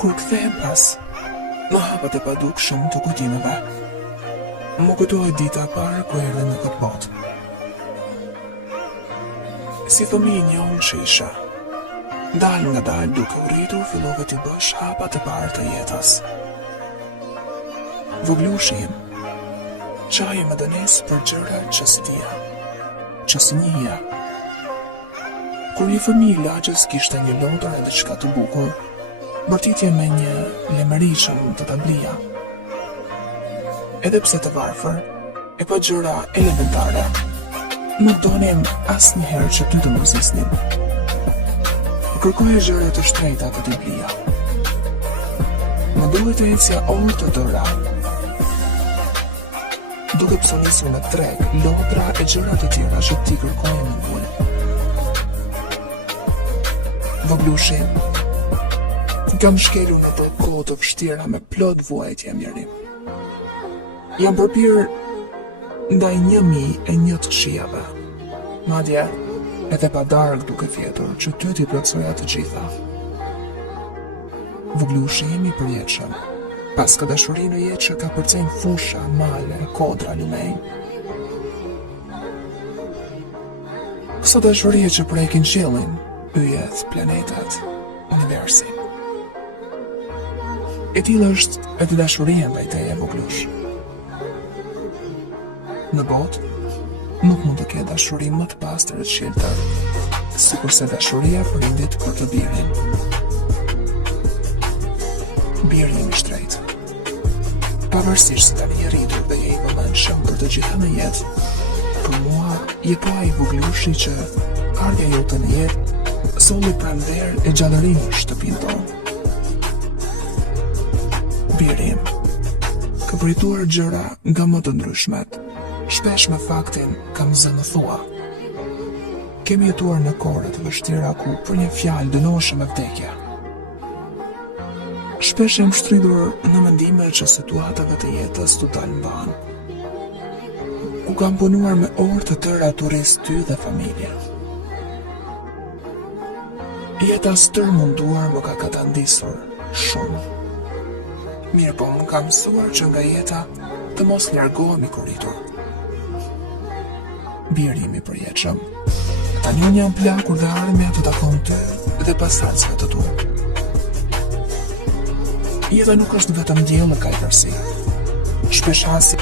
Kur kthehem pas, më hapat e padukshëm të kujtimeve. Më kujtohet dita e parë ku erdhe në këtë botë. Si fëmijë njohur që isha, dal nga dal duke u rritur, fillova t'i bësh hapat e parë të jetës. Voglushi im, qaje më dënes për gjëra që s'dia, që s'njija. Kur një fëmijë lagjës kishte një lodër edhe çka të bukur, bërtitje me një lemëriçëm të tablia. Edhe pse të varfër, e pa gjëra elementare, nuk donim asnjëherë që ty të mërzisnim. Kërkoja gjëra të shtrejta të tablia. Më duhet të ecja orë të tëra, duke pësonisur në treg, lodra e gjëra të tjera që ti kërkoja në ngull. Voglushi, kam shkelur në të kohë të vështira me plot vuajtje mirim. Jam përpir ndaj 1001 të këshillave, madje edhe pa darkë duke fjetur që ty t'i plotësoja të gjitha. Voglushi jemi përjetshëm, pas ka dashuri në jetë që ka përcejnë fusha, male, kodra, lumej. Këso dashurie që prekin qiellin, yjet, planetat, universin. E tillë është edhe dashuria ndaj teje, Voglush. Në botë, nuk mund të ketë dashuri më të pastër e të shirtër, sikurse dashuria prindit për të birin. Biri im i shtrejtë. Pavarësisht se tani je rritur dhe je i vëmendshëm për të gjitha në jetë, për mua je po ai Voglushi që ardha jote në jetë solli pranver e gjallërinë në shtëpinë tonë. Biri im, ka përjetuar gjëra nga më të ndryshmet, shpesh me faktin kam zëmëthua. Kemi jetuar në kohë të vështira ku për një fjalë dënoheshëm me vdekje. Shpesh jam shtridur në mendime që situatave të jetës t'u talmban, ku kam punuar me orë të tëra t'u rris ty dhe familje. Jeta stërmunduar më ka katandisur shumë. Mirë po më ka mësuar që nga jeta të mos largohemi kur rritur. Biri im i përjetshëm, tani unë jam plakur dhe ardhmja të takon ty dhe pasardhësve të tu. Jeta nuk është vetëm diell në kajtërsi. Shpesh hasi